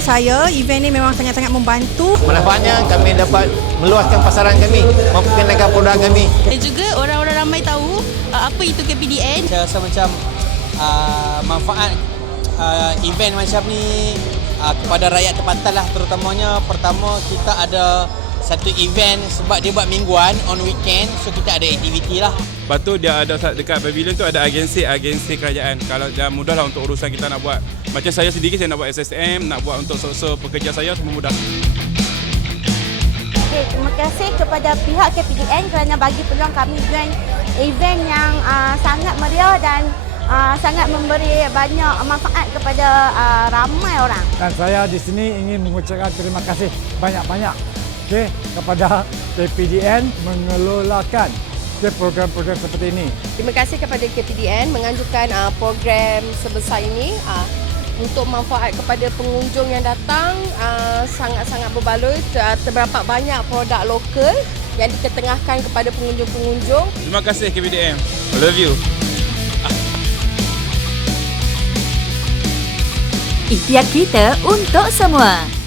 saya event ni memang sangat-sangat membantu. Manfaatnya kami dapat meluaskan pasaran kami, memperkenalkan produk kami. Dan juga orang-orang ramai tahu uh, apa itu KPDN. Saya rasa macam uh, manfaat uh, event macam ni uh, kepada rakyat tempatan lah terutamanya pertama kita ada satu event sebab dia buat mingguan on weekend so kita ada aktiviti lah. Lepas tu dia ada dekat pavilion tu ada agensi-agensi kerajaan. Kalau dah mudah lah untuk urusan kita nak buat. Macam saya sendiri saya nak buat SSM, nak buat untuk so-so pekerja saya semua mudah. Okay, terima kasih kepada pihak KPDN kerana bagi peluang kami join event yang uh, sangat meriah dan uh, sangat memberi banyak manfaat kepada uh, ramai orang. Dan saya di sini ingin mengucapkan terima kasih banyak-banyak okay, kepada KPDN mengelolakan program-program seperti ini. Terima kasih kepada KPDN menganjurkan uh, program sebesar ini uh, untuk manfaat kepada pengunjung yang datang uh, sangat-sangat berbaloi Ter- terdapat banyak produk lokal yang diketengahkan kepada pengunjung-pengunjung Terima kasih KPDM. I love you. Ikhtiar kita untuk semua.